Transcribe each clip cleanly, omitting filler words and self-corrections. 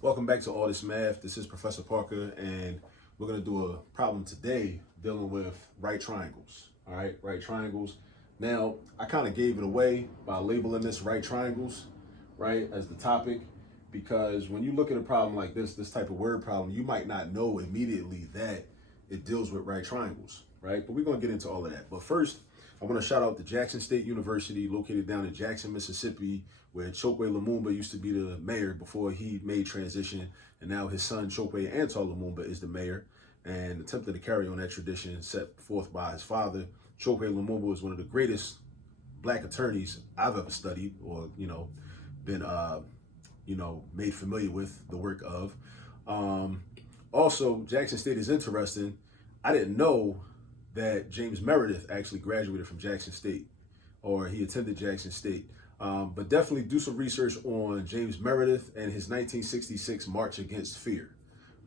Welcome back to All This Math. This is Professor Parker, and we're going to do a problem today dealing with right triangles. All right, right triangles. Now, I kind of gave it away by labeling this right triangles, right, as the topic, because when you look at a problem like this type of word problem, you might not know immediately that it deals with right triangles, right? But we're going to get into all of that. But first, I want to shout out to Jackson State University, located down in Jackson, Mississippi, where Chokwe Lumumba used to be the mayor before he made transition, and now his son Chokwe Antar Lumumba is the mayor, and attempted to carry on that tradition set forth by his father. Chokwe Lumumba is one of the greatest black attorneys I've ever studied, or been made familiar with the work of. Also, Jackson State is interesting. I didn't know that James Meredith actually graduated from Jackson State, or he attended Jackson State. But definitely do some research on James Meredith and his 1966 March Against Fear,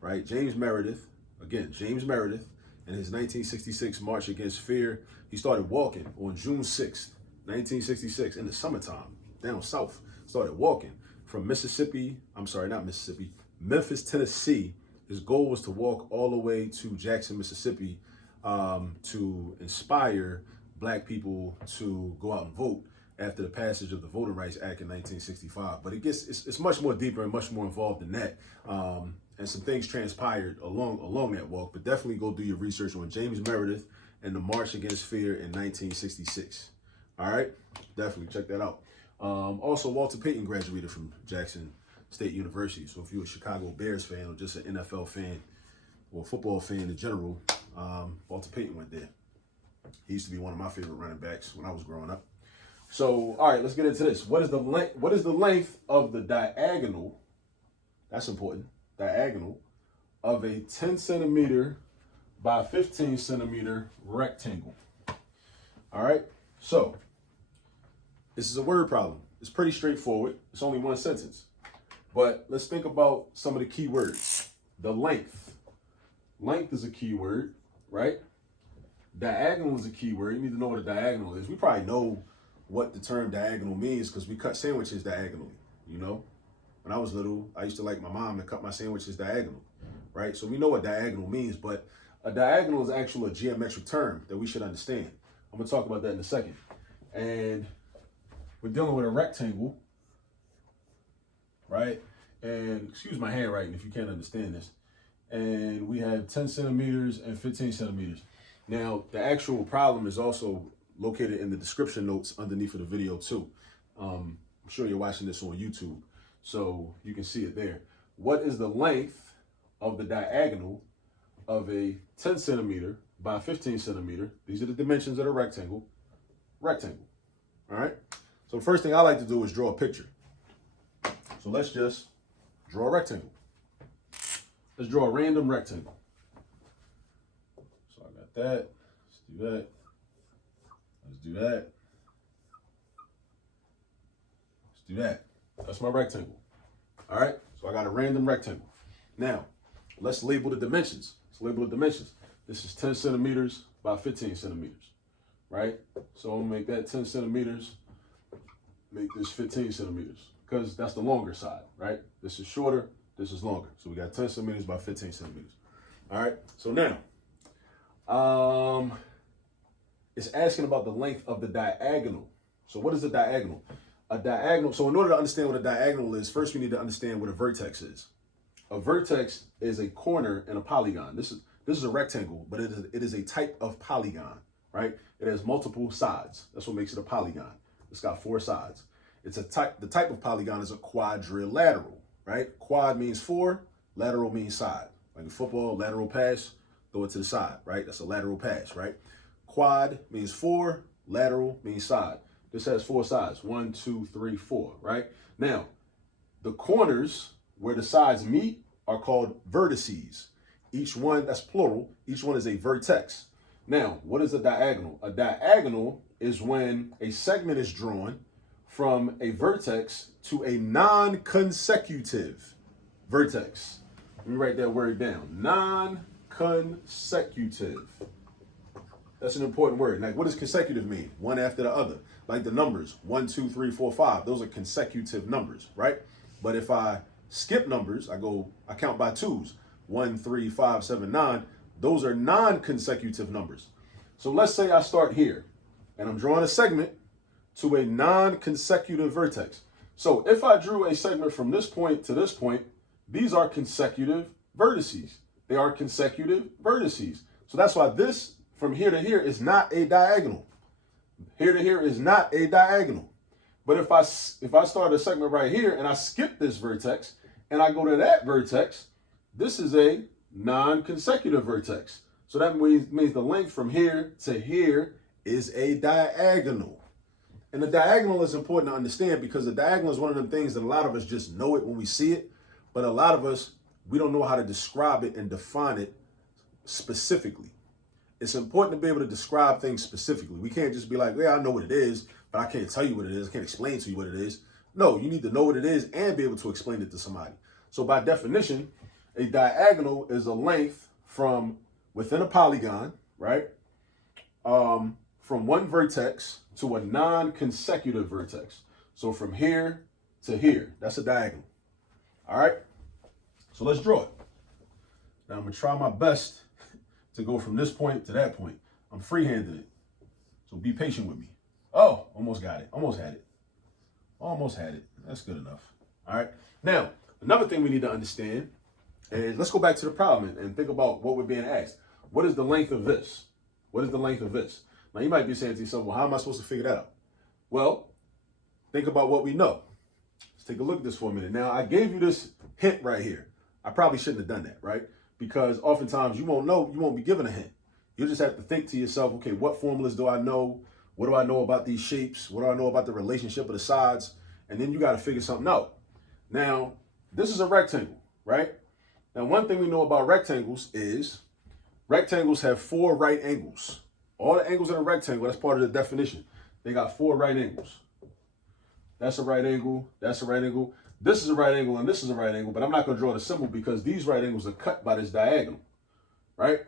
right? James Meredith and his 1966 March Against Fear. He started walking on June 6th, 1966, in the summertime, down south. Started walking from Memphis, Tennessee. His goal was to walk all the way to Jackson, Mississippi, to inspire black people to go out and vote after the passage of the Voting Rights Act in 1965. But it's much more deeper and much more involved than that. And some things transpired along that walk, but definitely go do your research on James Meredith and the March Against Fear in 1966. All right, definitely check that out. Also, Walter Payton graduated from Jackson State University. So if you're a Chicago Bears fan or just an NFL fan or football fan in general, Walter Payton went there. He used to be one of my favorite running backs when I was growing up. So, all right, let's get into this. What is the length of the diagonal? That's important. Diagonal of a 10 centimeter by 15 centimeter rectangle. All right. So, this is a word problem. It's pretty straightforward. It's only one sentence. But let's think about some of the key words. The length. Length is a key word, right? Diagonal is a key word. You need to know what a diagonal is. We probably know what the term diagonal means because we cut sandwiches diagonally, When I was little, I used to like my mom to cut my sandwiches diagonal, right? So we know what diagonal means, but a diagonal is actually a geometric term that we should understand. I'm going to talk about that in a second. And we're dealing with a rectangle, right? And excuse my handwriting if you can't understand this. And we have 10 centimeters and 15 centimeters. Now, the actual problem is also located in the description notes underneath of the video too. I'm sure you're watching this on YouTube, so you can see it there. What is the length of the diagonal of a 10 centimeter by 15 centimeter? These are the dimensions of the rectangle. Rectangle, all right? So the first thing I like to do is draw a picture. So let's just draw a rectangle. Let's draw a random rectangle. So I got that, let's do that. Let's do that. Let's do that. That's my rectangle. All right, so I got a random rectangle. Now, let's label the dimensions. This is 10 centimeters by 15 centimeters, right? So I'm gonna make that 10 centimeters, make this 15 centimeters, because that's the longer side, right? This is shorter, this is longer. So we got 10 centimeters by 15 centimeters. All right, so now, it's asking about the length of the diagonal. So what is the diagonal? A diagonal, so in order to understand what a diagonal is, first we need to understand what a vertex is. A vertex is a corner in a polygon. This is a rectangle, but it is a type of polygon, right? It has multiple sides. That's what makes it a polygon. It's got 4 sides. The type of polygon is a quadrilateral, right? Quad means 4, lateral means side. Like in football, lateral pass, throw it to the side, right? That's a lateral pass, right? Quad means 4, lateral means side. This has 4 sides, 1, 2, 3, 4, right? Now, the corners where the sides meet are called vertices. Each one, that's plural, each one is a vertex. Now, what is a diagonal? A diagonal is when a segment is drawn from a vertex to a non-consecutive vertex. Let me write that word down. Non-consecutive. That's an important word. Like, what does consecutive mean? One after the other. Like the numbers, 1, 2, 3, 4, 5. Those are consecutive numbers, right? But if I skip numbers, I count by twos. 1, 3, 5, 7, 9. Those are non-consecutive numbers. So let's say I start here and I'm drawing a segment to a non-consecutive vertex. So if I drew a segment from this point to this point, these are consecutive vertices. They are consecutive vertices. So that's why this from here to here is not a diagonal. Here to here is not a diagonal. But if I start a segment right here and I skip this vertex and I go to that vertex, this is a non-consecutive vertex. So that means the length from here to here is a diagonal. And the diagonal is important to understand because the diagonal is one of them things that a lot of us just know it when we see it. But a lot of us, we don't know how to describe it and define it specifically. It's important to be able to describe things specifically. We can't just be like, yeah, I know what it is, but I can't tell you what it is. I can't explain to you what it is. No, you need to know what it is and be able to explain it to somebody. So by definition, a diagonal is a length from within a polygon, right? From one vertex to a non-consecutive vertex. So from here to here, that's a diagonal. All right, so let's draw it. Now I'm gonna try my best to go from this point to that point. I'm freehanding it, so be patient with me. Oh, almost got it, almost had it. Almost had it, that's good enough. All right, now another thing we need to understand is, let's go back to the problem and think about what we're being asked. What is the length of this? What is the length of this? Now you might be saying to yourself, well, how am I supposed to figure that out? Well, think about what we know. Let's take a look at this for a minute. Now, I gave you this hint right here. I probably shouldn't have done that, right? Because oftentimes you won't know, you won't be given a hint. You just have to think to yourself, okay, what formulas do I know? What do I know about these shapes? What do I know about the relationship of the sides? And then you got to figure something out. Now, this is a rectangle, right? Now, one thing we know about rectangles is rectangles have 4 right angles. All the angles in a rectangle, that's part of the definition. They got 4 right angles. That's a right angle, that's a right angle. This is a right angle and this is a right angle, but I'm not gonna draw the symbol because these right angles are cut by this diagonal, right?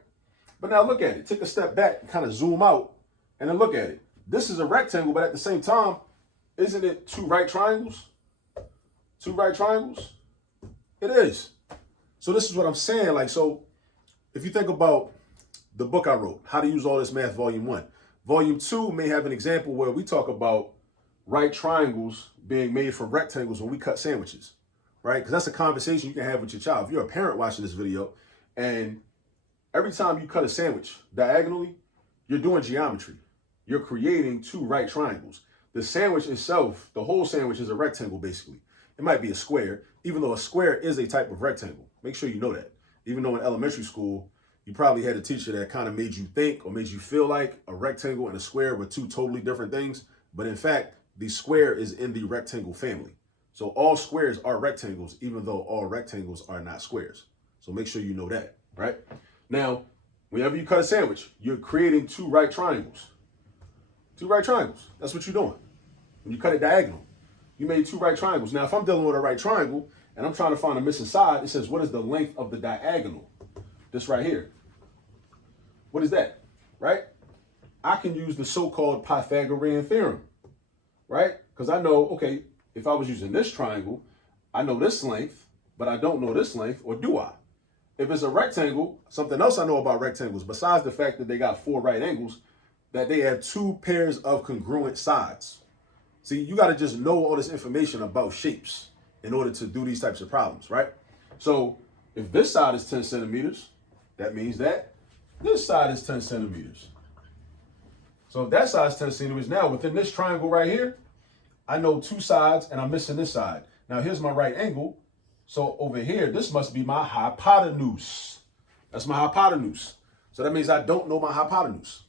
But now look at it, take a step back and kind of zoom out and then look at it. This is a rectangle, but at the same time, isn't it 2 right triangles? 2 right triangles? It is. So this is what I'm saying, like, so if you think about the book I wrote, How to Use All This Math, Volume 1. Volume 2 may have an example where we talk about right triangles being made from rectangles when we cut sandwiches, right? Because that's a conversation you can have with your child. If you're a parent watching this video and every time you cut a sandwich diagonally, you're doing geometry. You're creating 2 right triangles. The sandwich itself, the whole sandwich is a rectangle basically. It might be a square, even though a square is a type of rectangle. Make sure you know that. Even though in elementary school, you probably had a teacher that kind of made you think or made you feel like a rectangle and a square were 2 totally different things. But in fact, the square is in the rectangle family. So all squares are rectangles, even though all rectangles are not squares. So make sure you know that, right? Now, whenever you cut a sandwich, you're creating 2 right triangles. 2 right triangles. That's what you're doing. When you cut it diagonal, you made 2 right triangles. Now, if I'm dealing with a right triangle and I'm trying to find a missing side, it says, what is the length of the diagonal? This right here. What is that, right? I can use the so-called Pythagorean theorem, right? Because I know, okay, if I was using this triangle, I know this length, but I don't know this length, or do I? If it's a rectangle, something else I know about rectangles, besides the fact that they got 4 right angles, that they have 2 pairs of congruent sides. See, you got to just know all this information about shapes in order to do these types of problems, right? So if this side is 10 centimeters, that means that this side is 10 centimeters. So if that side is 10 centimeters, now within this triangle right here, I know 2 sides and I'm missing this side. Now here's my right angle. So over here, this must be my hypotenuse. That's my hypotenuse. So that means I don't know my hypotenuse.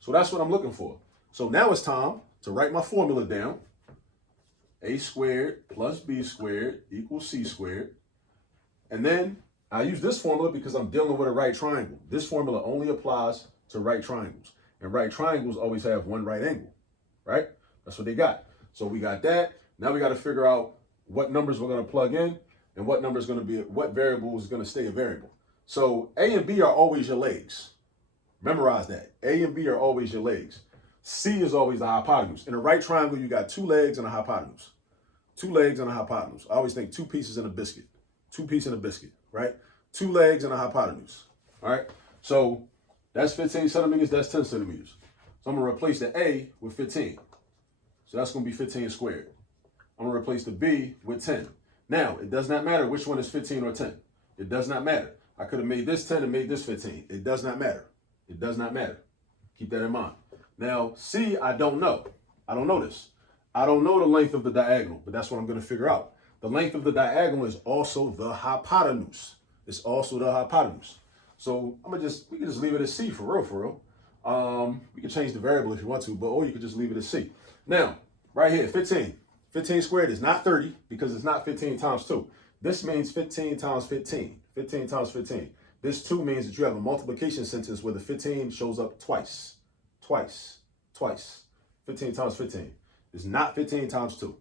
So that's what I'm looking for. So now it's time to write my formula down. A squared plus b squared equals c squared. And then I use this formula because I'm dealing with a right triangle. This formula only applies to right triangles. And right triangles always have 1 right angle, right? That's what they got. So we got that. Now we got to figure out what numbers we're going to plug in and what number is going to be, what variable is going to stay a variable. So A and B are always your legs. Memorize that. A and B are always your legs. C is always the hypotenuse. In a right triangle, you got 2 legs and a hypotenuse. 2 legs and a hypotenuse. I always think 2 pieces in a biscuit. 2 pieces in a biscuit, right? 2 legs and a hypotenuse, all right? So that's 15 centimeters, that's 10 centimeters. So I'm gonna replace the A with 15. So that's gonna be 15 squared. I'm gonna replace the B with 10. Now, it does not matter which one is 15 or 10. It does not matter. I could have made this 10 and made this 15. It does not matter. It does not matter. Keep that in mind. Now, C, I don't know. I don't know this. I don't know the length of the diagonal, but that's what I'm going to figure out. The length of the diagonal is also the hypotenuse. It's also the hypotenuse. So we can just leave it as C for real. We can change the variable if you want to, or you could just leave it as C. Now, right here, 15. 15 squared is not 30 because it's not 15 times 2. This means 15 times 15. 15 times 15. This 2 means that you have a multiplication sentence where the 15 shows up twice. 15 times 15 is not 15 times 2.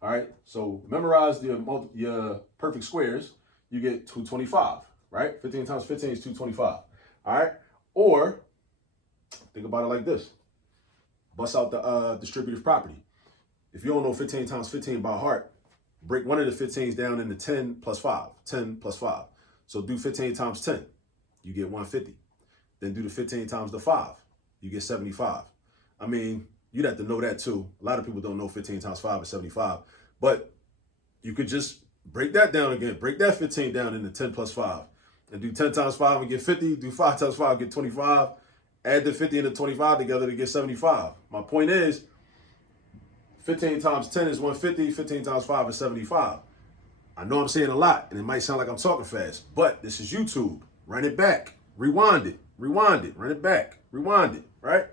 All right, so memorize your perfect squares. You get 225, right? 15 times 15 is 225. All right, or think about it like this. Bust out the distributive property. If you don't know 15 times 15 by heart, break one of the 15s down into 10 plus 5. 10 plus 5. So do 15 times 10. You get 150. Then do the 15 times the 5. You get 75. I mean, you'd have to know that too. A lot of people don't know 15 times 5 is 75. But you could just break that down again. Break that 15 down into 10 plus 5. And do 10 times 5 and get 50. Do 5 times 5 get 25. Add the 50 and the 25 together to get 75. My point is, 15 times 10 is 150. 15 times 5 is 75. I know I'm saying a lot, and it might sound like I'm talking fast, but this is YouTube. Run it back. Rewind it. Run it back. Rewind it, right?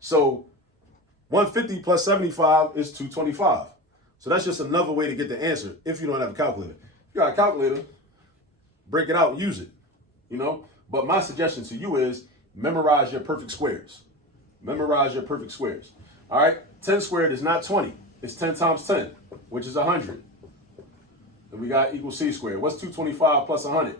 So 150 plus 75 is 225. So that's just another way to get the answer if you don't have a calculator. If you got a calculator, break it out and use it, you know? But my suggestion to you is memorize your perfect squares. Memorize your perfect squares. All right? 10 squared is not 20. It's 10 times 10, which is 100. And we got equal C squared. What's 225 plus 100?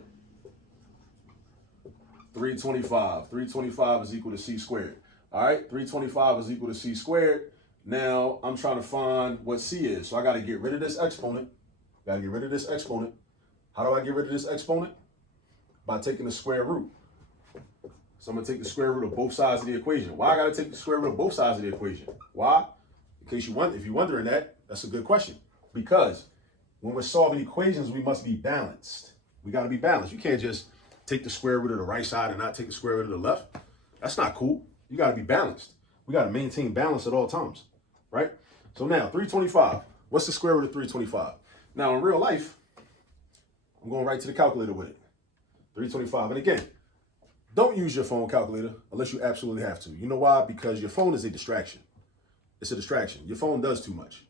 325. 325 is equal to C squared. All right, 325 is equal to C squared. Now I'm trying to find what C is. So I got to get rid of this exponent. How do I get rid of this exponent? By taking the square root. So I'm going to take the square root of both sides of the equation. Why I got to take the square root of both sides of the equation? Why? In case you wonder, if you're wondering that, that's a good question. Because when we're solving equations, we must be balanced. We got to be balanced. You can't just take the square root of the right side and not take the square root of the left. That's not cool. You got to be balanced. We got to maintain balance at all times, right? So now 325. What's the square root of 325? Now in real life, I'm going right to the calculator with it. 325. And again, don't use your phone calculator unless you absolutely have to. You know why? Because your phone is a distraction. It's a distraction. Your phone does too much.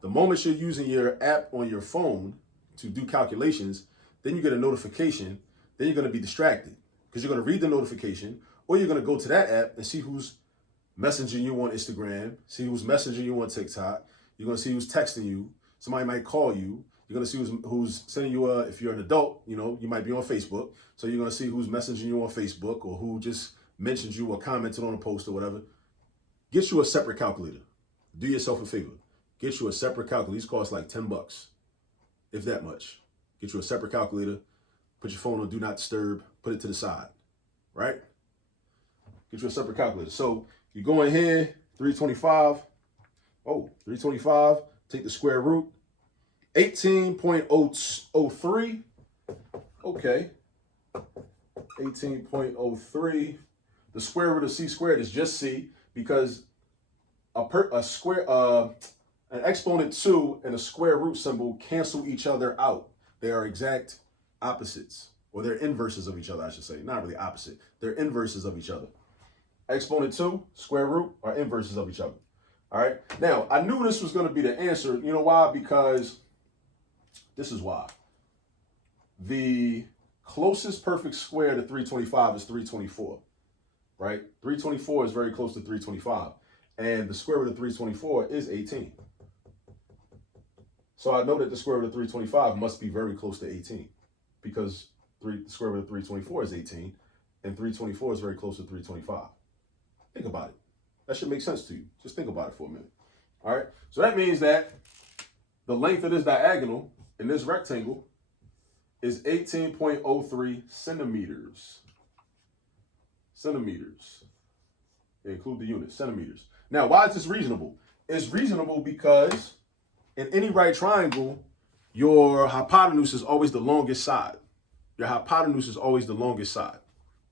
The moment you're using your app on your phone to do calculations, then you get a notification, then you're going to be distracted because you're going to read the notification, or you're going to go to that app and see who's messaging you on Instagram, see who's messaging you on TikTok. You're going to see who's texting you. Somebody might call you. You're going to see who's sending you if you're an adult, you know, you might be on Facebook. So you're going to see who's messaging you on Facebook or who just mentioned you or commented on a post or whatever. Get you a separate calculator. Do yourself a favor. Get you a separate calculator. These cost like $10, if that much. Get you a separate calculator. Put your phone on Do Not Disturb. Put it to the side, right? Get you a separate calculator. So you go in here, 325. Oh, 325. Take the square root. 18.003. Okay. 18.03. The square root of C squared is just C because an exponent 2 and a square root symbol cancel each other out. They are exact opposites, or they're inverses of each other, I should say. Not really opposite. They're inverses of each other. Exponent 2, square root, are inverses of each other. All right. Now, I knew this was going to be the answer. You know why? Because this is why. The closest perfect square to 325 is 324, right? 324 is very close to 325. And the square root of 324 is 18. So I know that the square root of 325 must be very close to 18 because the square root of 324 is 18 and 324 is very close to 325. Think about it. That should make sense to you. Just think about it for a minute. All right. So that means that the length of this diagonal in this rectangle is 18.03 centimeters. Centimeters. They include the units, centimeters. Now, why is this reasonable? It's reasonable because in any right triangle, your hypotenuse is always the longest side. Your hypotenuse is always the longest side.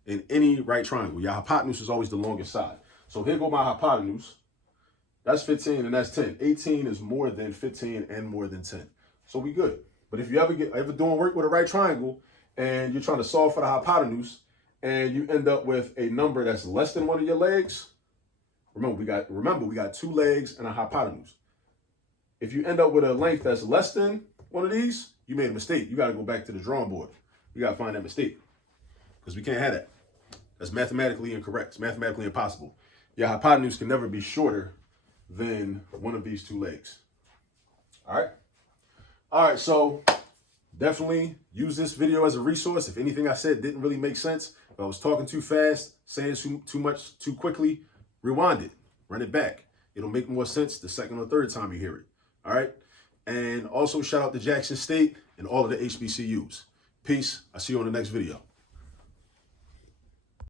In any right triangle, your hypotenuse is always the longest side. So here go my hypotenuse. That's 15 and that's 10. 18 is more than 15 and more than 10. So we good. But if you ever doing work with a right triangle and you're trying to solve for the hypotenuse and you end up with a number that's less than one of your legs, remember we got 2 legs and a hypotenuse. If you end up with a length that's less than one of these, you made a mistake. You got to go back to the drawing board. You got to find that mistake because we can't have that. That's mathematically incorrect. It's mathematically impossible. Your hypotenuse can never be shorter than one of these 2 legs. All right. All right. So definitely use this video as a resource. If anything I said didn't really make sense, if I was talking too fast, saying too much too quickly, rewind it, run it back. It'll make more sense the second or third time you hear it. All right. And also shout out to Jackson State and all of the HBCUs. Peace. I'll see you on the next video.